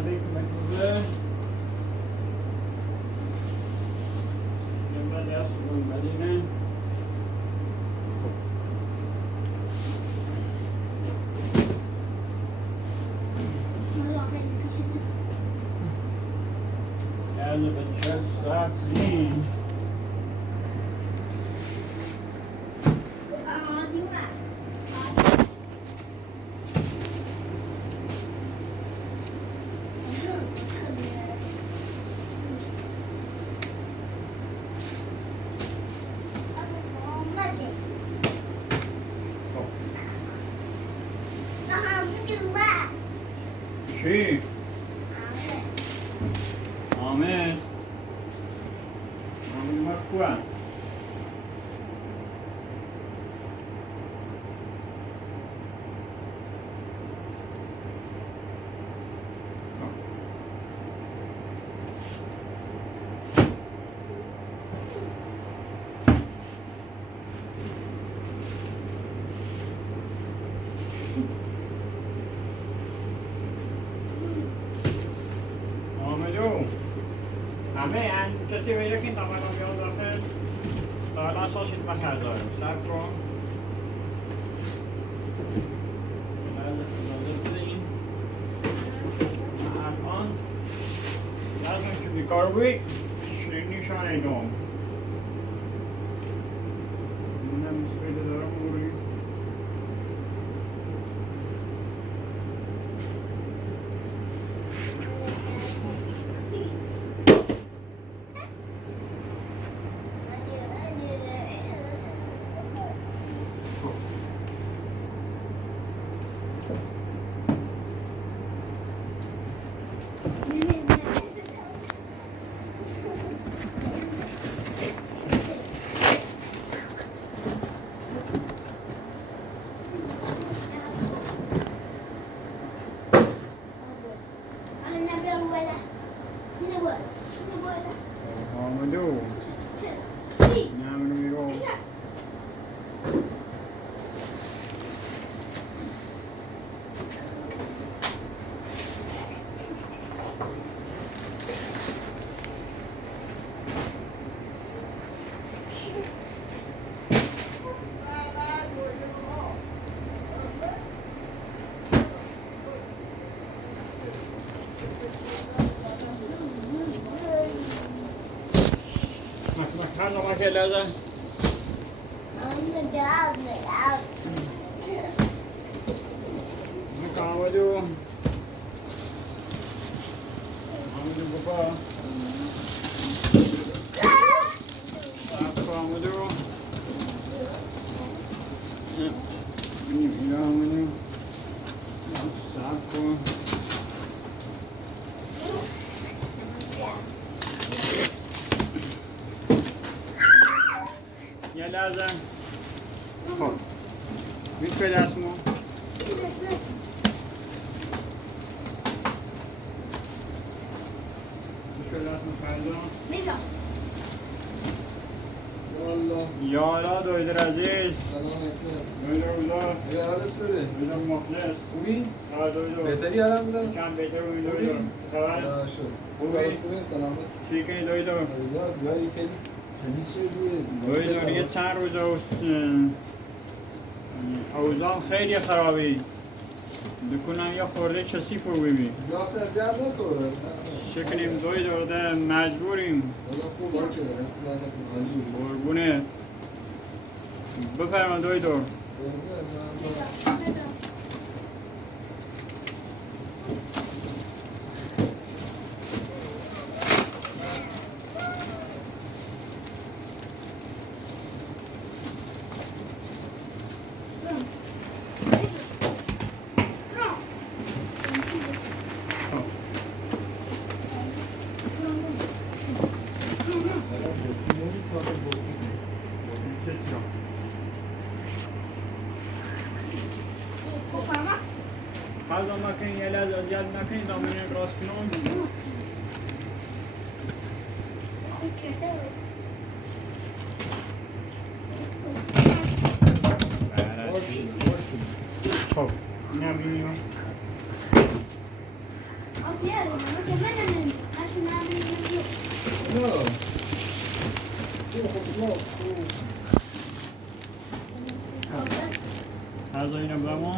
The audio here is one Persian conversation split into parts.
آماده کمک بوده یه بعدی از سوگون بدینه یعنی به چه ساعت زین چی؟ آمد آمد خواه همه کسی به یکی تمام بیان داخل تا الان ساشید بخیر داریم سب کن الان لازم که بیکار بی نشانه دوم اینم سپیده دارم بوری آمدو نعمل میرو Kan nog maar geen lezen. Dan gaan we doen. Gaan we doen papa. Dat gaan we doen. Ja. Nu gaan we nu. Saco. یه لحظه خب میشه دستمو میشه دستمو پردم میگم یالا دویدر عزیز دویدر اولا یه حالت بره دویدر مخلص خوبی؟ دویدر بهتری الان بودم؟ کم بهتر بودی دویدر خبر؟ خوبی؟ سلامت چی کنی دویدر؟ یا یه خیلی تمیز شده دویدر یه چند روز اوضاع خیلی خرابی بکنم یه خورده کثیف رو ببین زیاد اذیت نکن شکنیم دوی دارده مجبوریم خوب باشه قربونه بفرما دوی دار Fazla makineler özel makine damını cross kinonu. Çok. Ne bileyim. No. No. هذا ينبغمو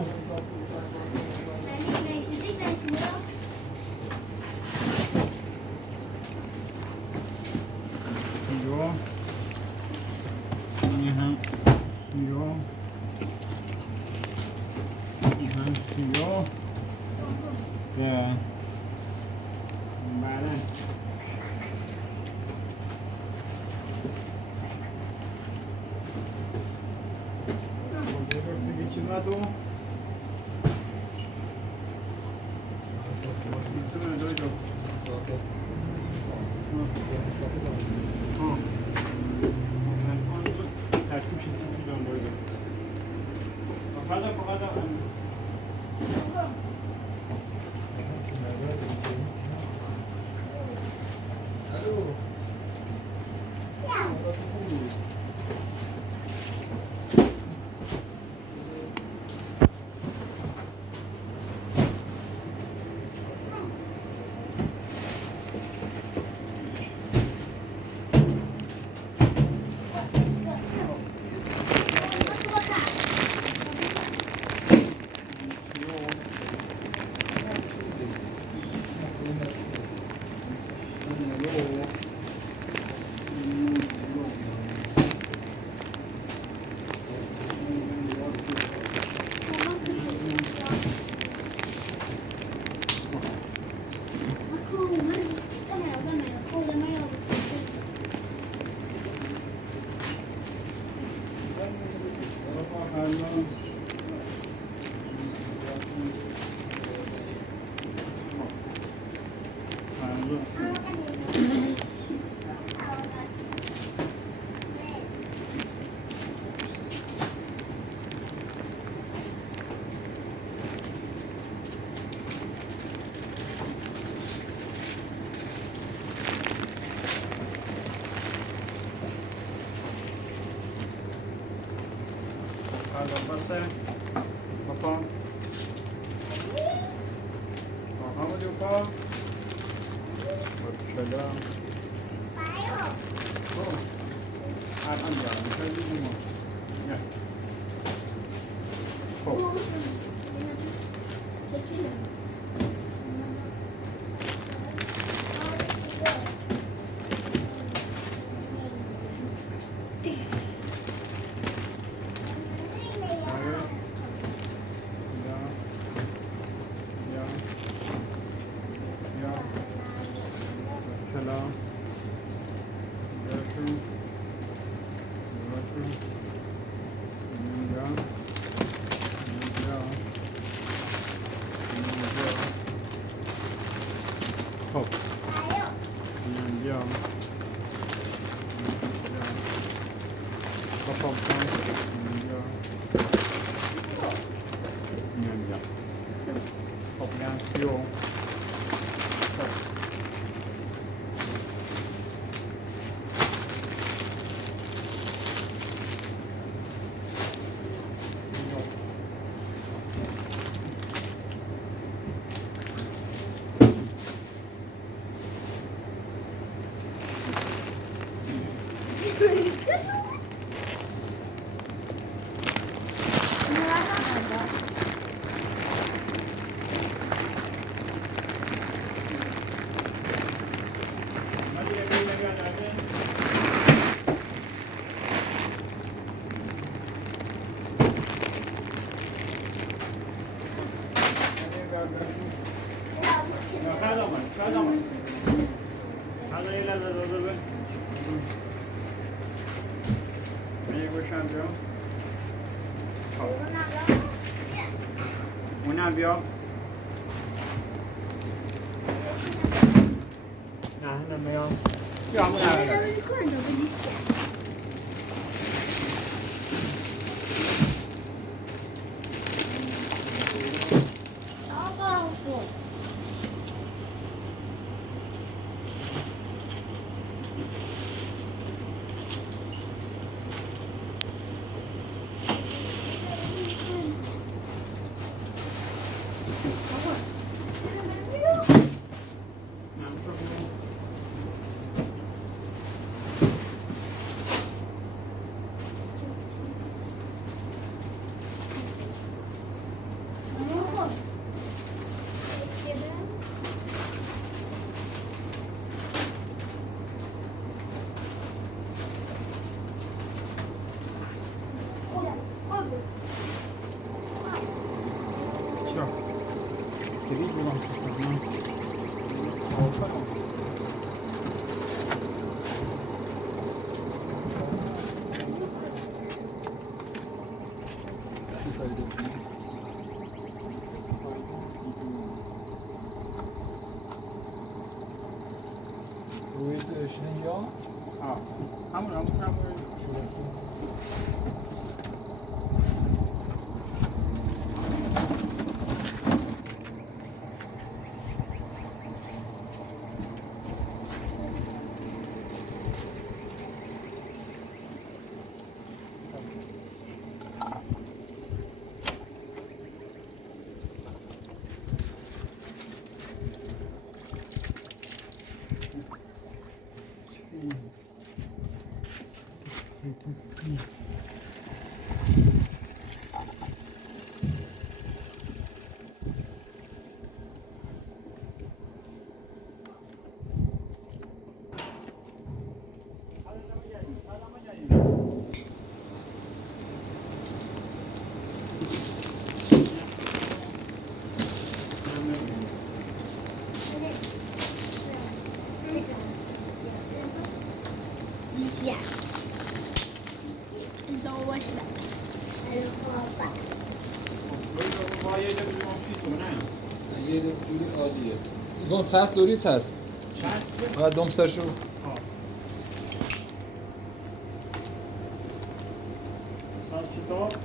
يو يها يو يها يو يا بعدين geçirmedi o. Bitirme doydu. Tertip şekilde doydu. Fakat Alo. Basta. Papa. How do you call? Şöyle. Oh. Amca, sen bizim o. Gel. Hop. Hop. Andiamo. Hop hop. Andiamo. Andiamo. Hop yan più. Hop. Una abbiamo. No, non abbiamo. Io amo una. Non mi ricordo benissimo. Все. Кирилл вам Hoe heet de Shinja? Ah, همون Ja. Dan was dat. En papa. Waar jij dat nu aan fietsen, یه جوری عالیه گم چسب دوری چسب چند؟ باید دمسرشو Als je toch?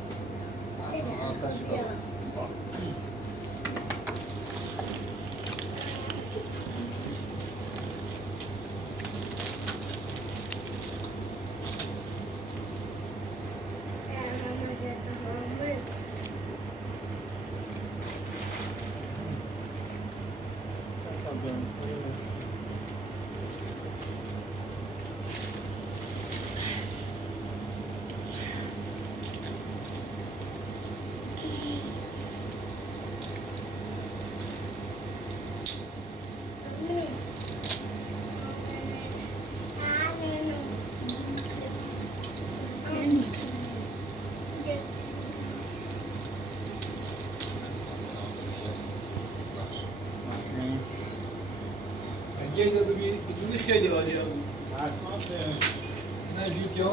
یه دو ببین جوری خیلی عالیه Uitmaat, نه ویدیو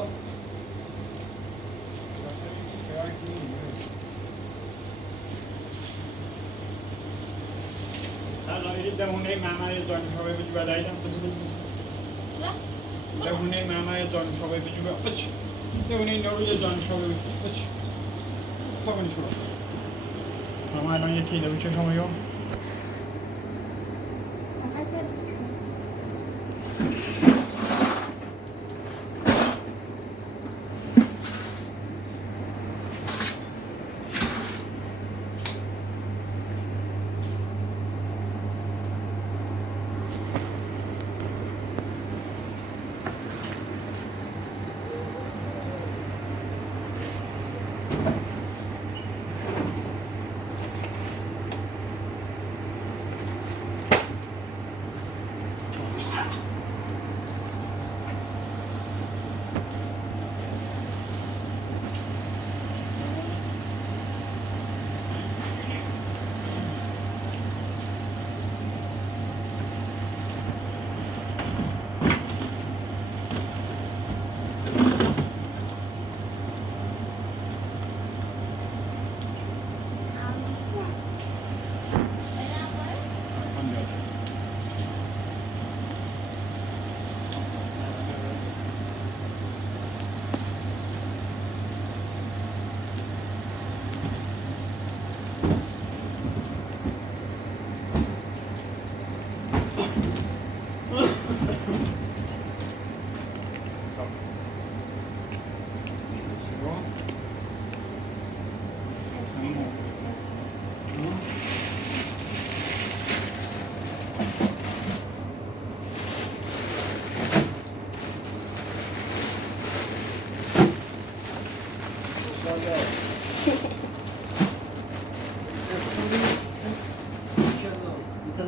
این دهونه مامای دانشجوی بچه بدایدم دهونه مامای دانشجوی بچه دهونه نوری دانشجوی بچه سوانش برو ماما الان یکی دو چه شما یو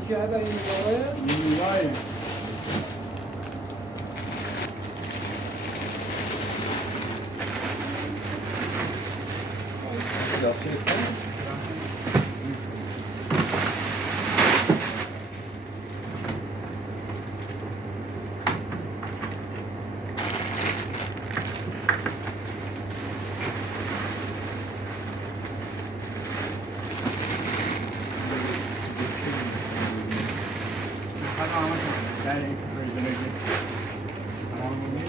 که هر این موقع در این زندگی تمام می‌بینی؟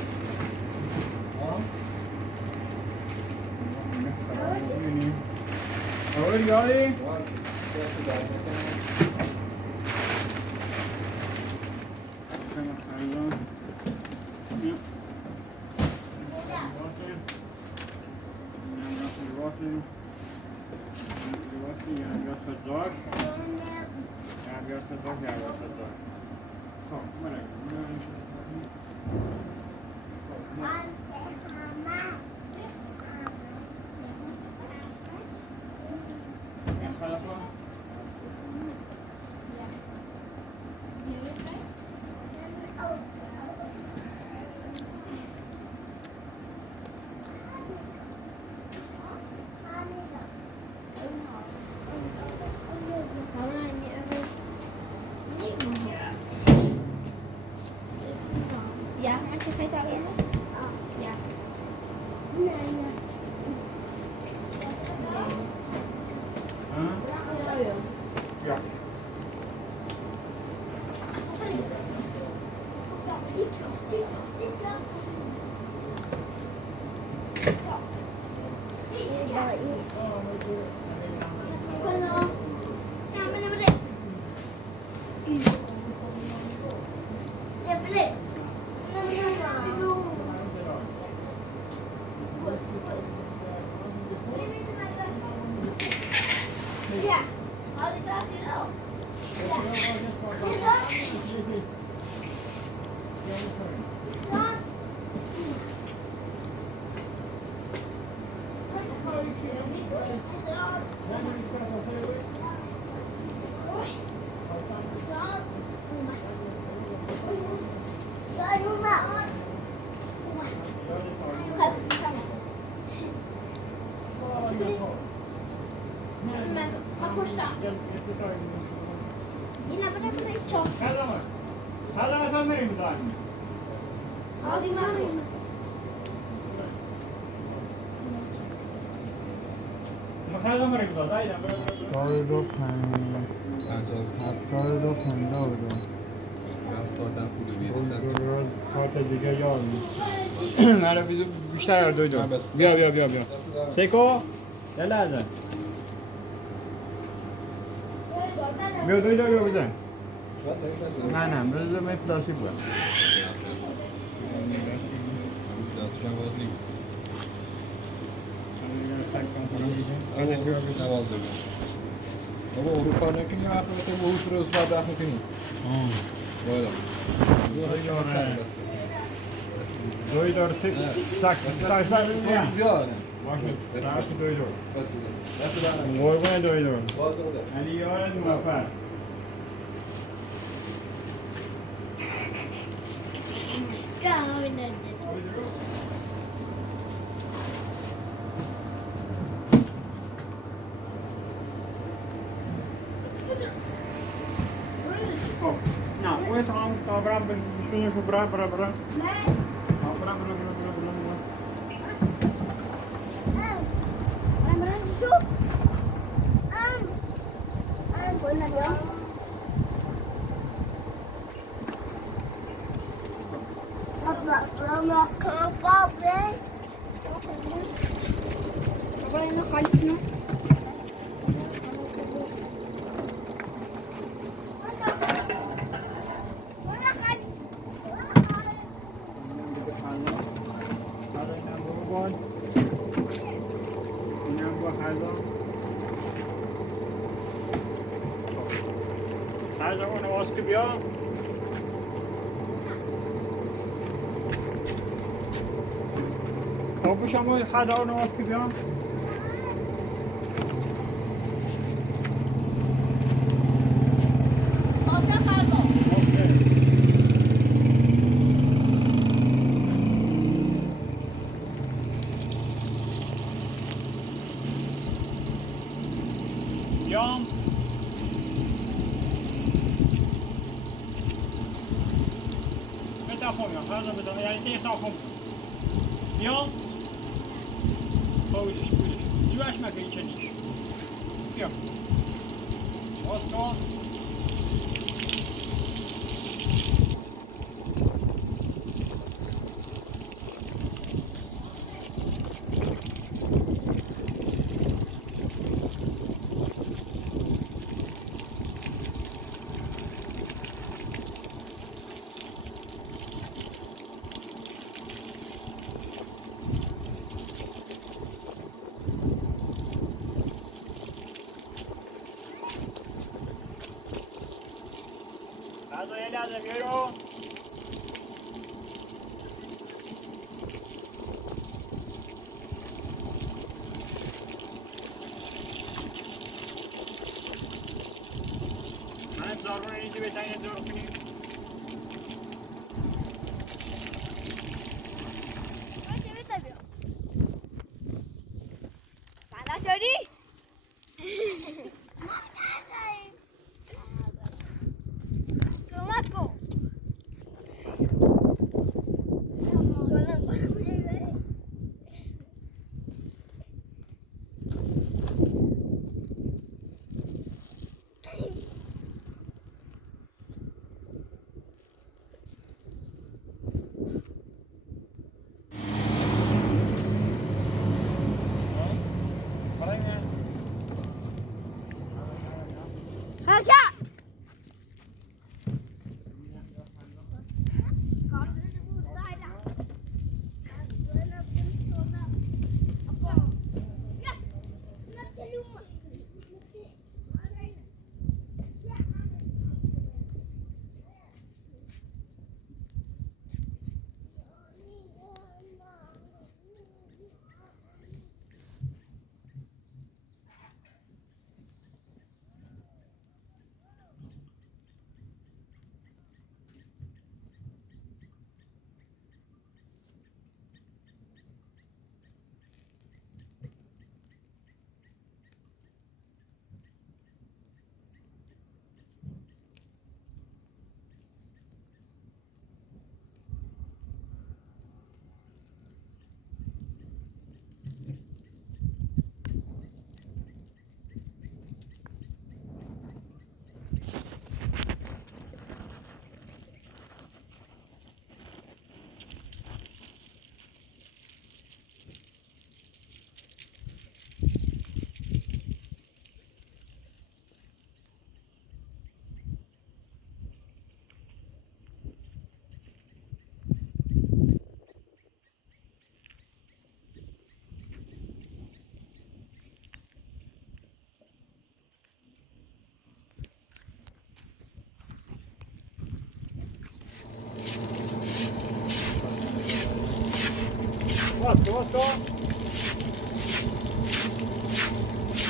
می‌بینی؟ آره یادی؟ Ja, had je geen touw in? Ja. Nee, nee. Ja. Ja, had ik daar zien ook. Yine bırakın hiç çok. Hala sen vereyim mi zaten? Alayım alayım. hala vereyim zaten. پنجاه کارتم فول بیاد کارت دیگه یاد من بیشتر رو دویدو بیا سیکو یه لحظه بیا دویدو بیا بزن نه بزن من پلاسی بود دستشم باز نیم بابا اروپا نکنی آخرته با هوش روز بعد رفت میکنی بالا دویدو رو تک سک زیاده باشه ساعت دویدو بس دارم قربون دویدو باز بوده علی یارت موفق Ya oynayın. Nou, hoe het aan? Bra, misschien even bra. Bra. Bra. Ben şu. Hij zou gewoon was te ja. Hoop je maar gaat ook nog was te ja. Ja. Met afval, ja. Ga dan met ja, tegen afval. Ja. Goed is. Nu was maar beetje niet. Ja. Was dan. لازم يرو من ضروري اینجا بتاین دور کنیم Sorry. Tomaco. Headshot.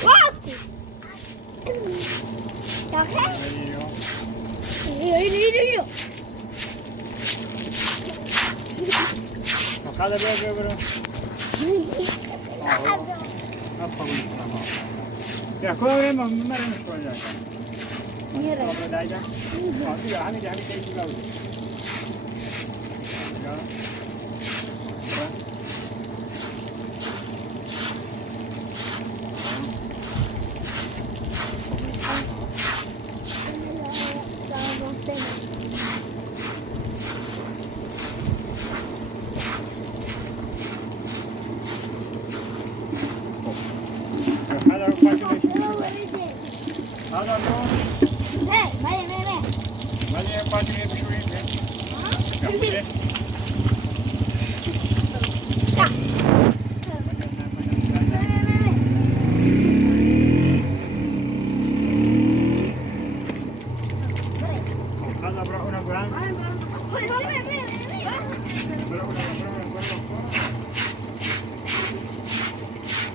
Basta. Cada vez bro. Ya koy mı bunları mı koyacak? Mira. Sonra dayda. Abi ya hani geldi şey gibi oldu. Ya. Hadi Hey, vaya. Hadi patineye bir şuraya gel. Ya böyle. Hadi bırak ona bırak. Bırak ona.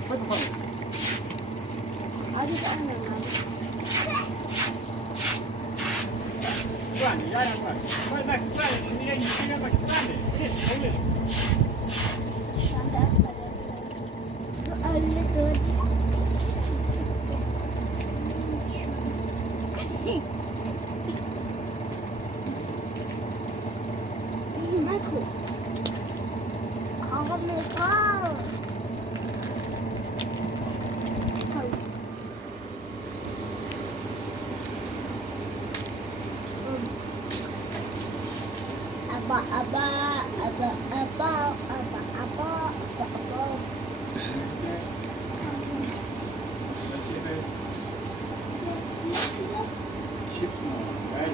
Hadi bakalım. Hadi sen de. Guarda, guarda. Guarda, guarda, şimdi bak. Öyle. Chips mı? Hayır.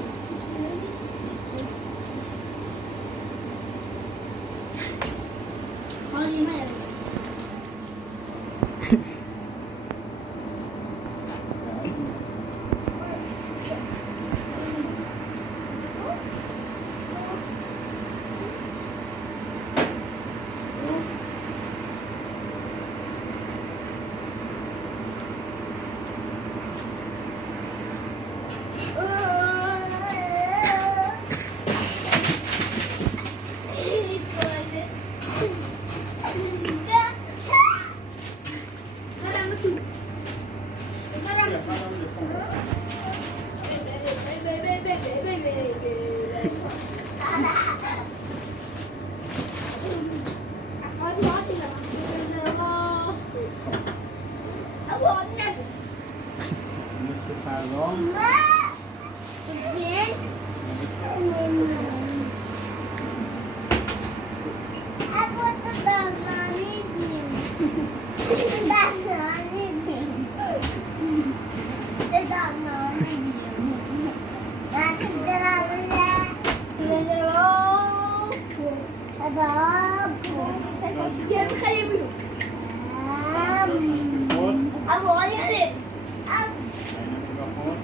خردا خود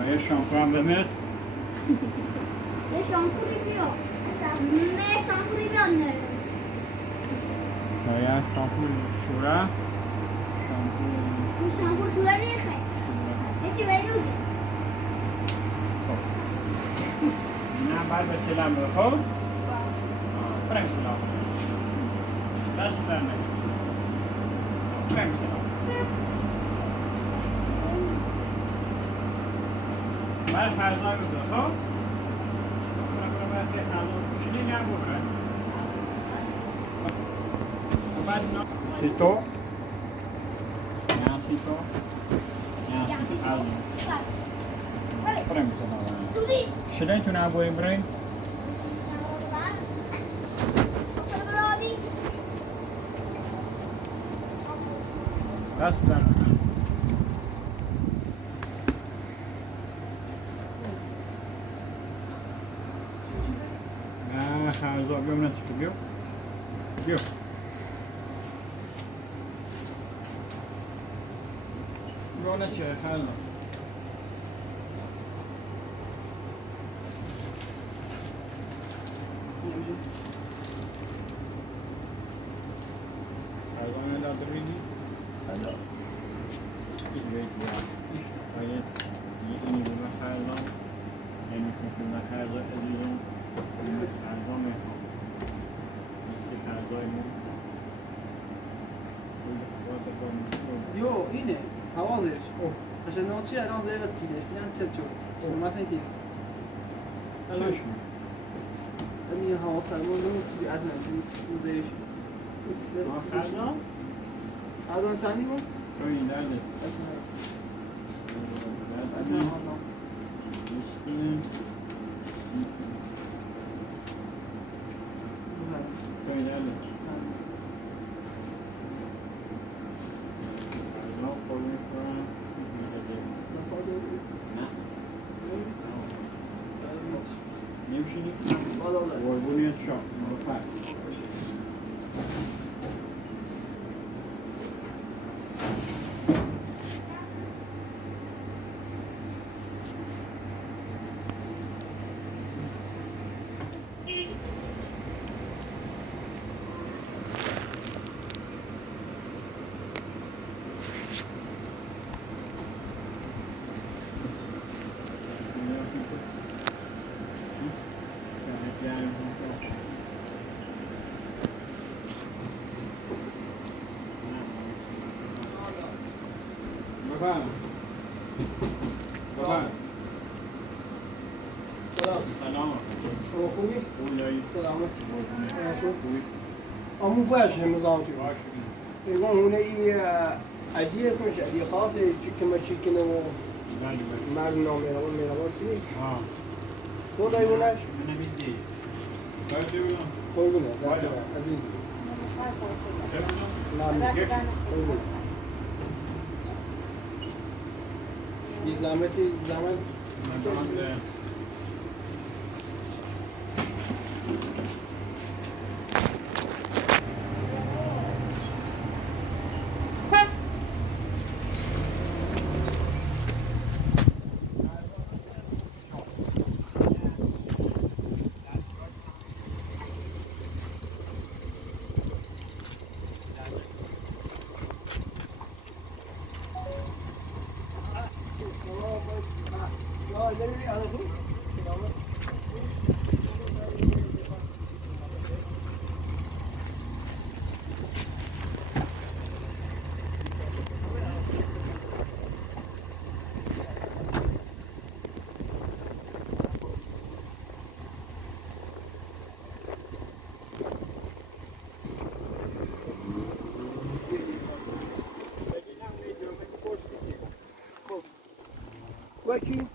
آیا شامپو هم بمید یه شامپو بیا من شامپو بیام نه آیا شامپو شورا شامپو اون شامپو شورا نمیخواد یه چی بروده خب نه بعد به تلم رو خب برنگ سلام دست برنگ برنگ سلام بعد خردا رو دو خب برای بعد خردا پوشیدی نه ببرن بعد سیتو نه سیتو نه سیتو خردا برنگ سلام شدن تو نبویم برنگ دست برنگ نه خردا بیام نسیده بیام بیام بیام نسیده خردا خردا نداد بینی این بیت باید اینی بودن خردا یعنی کنیم خردا ادیون خردا میخوام مثل خردای مون Jo, اینه حوالش عشان نوتشي الان زي ما تسيلش كنا نسيت شوت ما سنتيز چشم امي هوا سلمان نو تسي ادنا زي خردا الان ثاني مو تو این درده اصلا مسکین تو این درده خردا خور میخورم نه نمیشینی؟ قربونیت شام مرفت بابا بابا سلام سلام شما خوبی؟ خوبی سلامت خوبی امو باشه مزاحمتي باش يقولون هنا عدي اسمش عدي خاصة كما تشيكنا بله بله معلومة ميرابول سني ها خدا يقولش من بدي باید ببینم قربونه دست عزیزی ببینم قربونه یه زحمت من وکی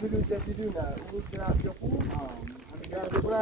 فلوس جدیدونه اون طرف خوب در بقول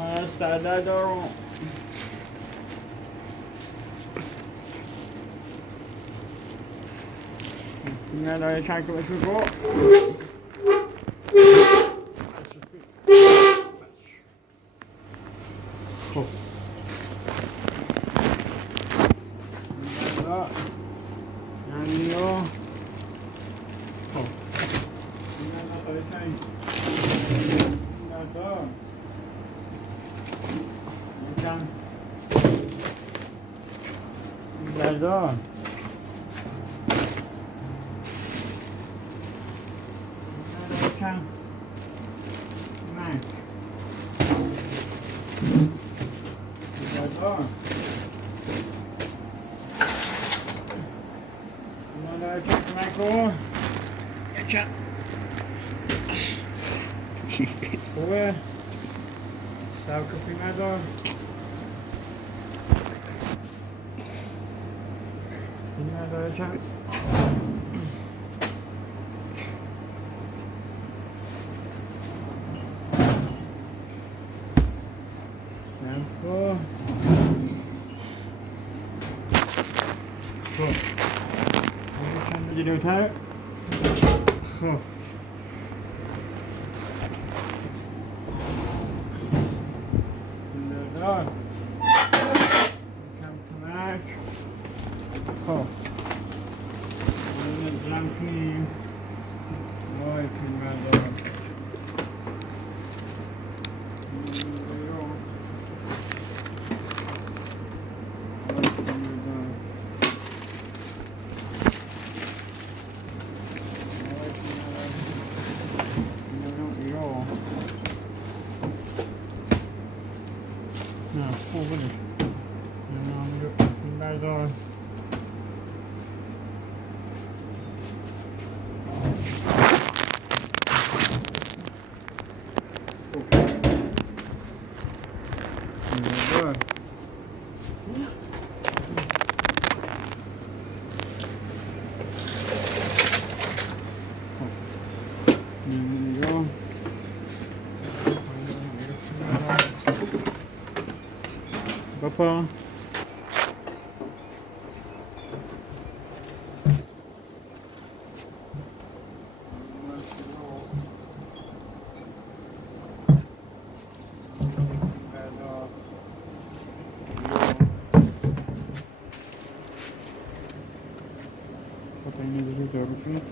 بعد سردر دارم نداره چند که بشو کو خب نمیو خب نداره چند نداره یکم بردار یکم من بردار نداره چک نکن یکم خوبه سب کپی ندار این نداره چند جلوتر. خب دار کم کمک. خب اینو جمع کنیم. وای کنیم بردارم. نه خوبه نیست. نام رو بردار. بردار. نگاه. Papa. Papa yine de şöyle yapayım.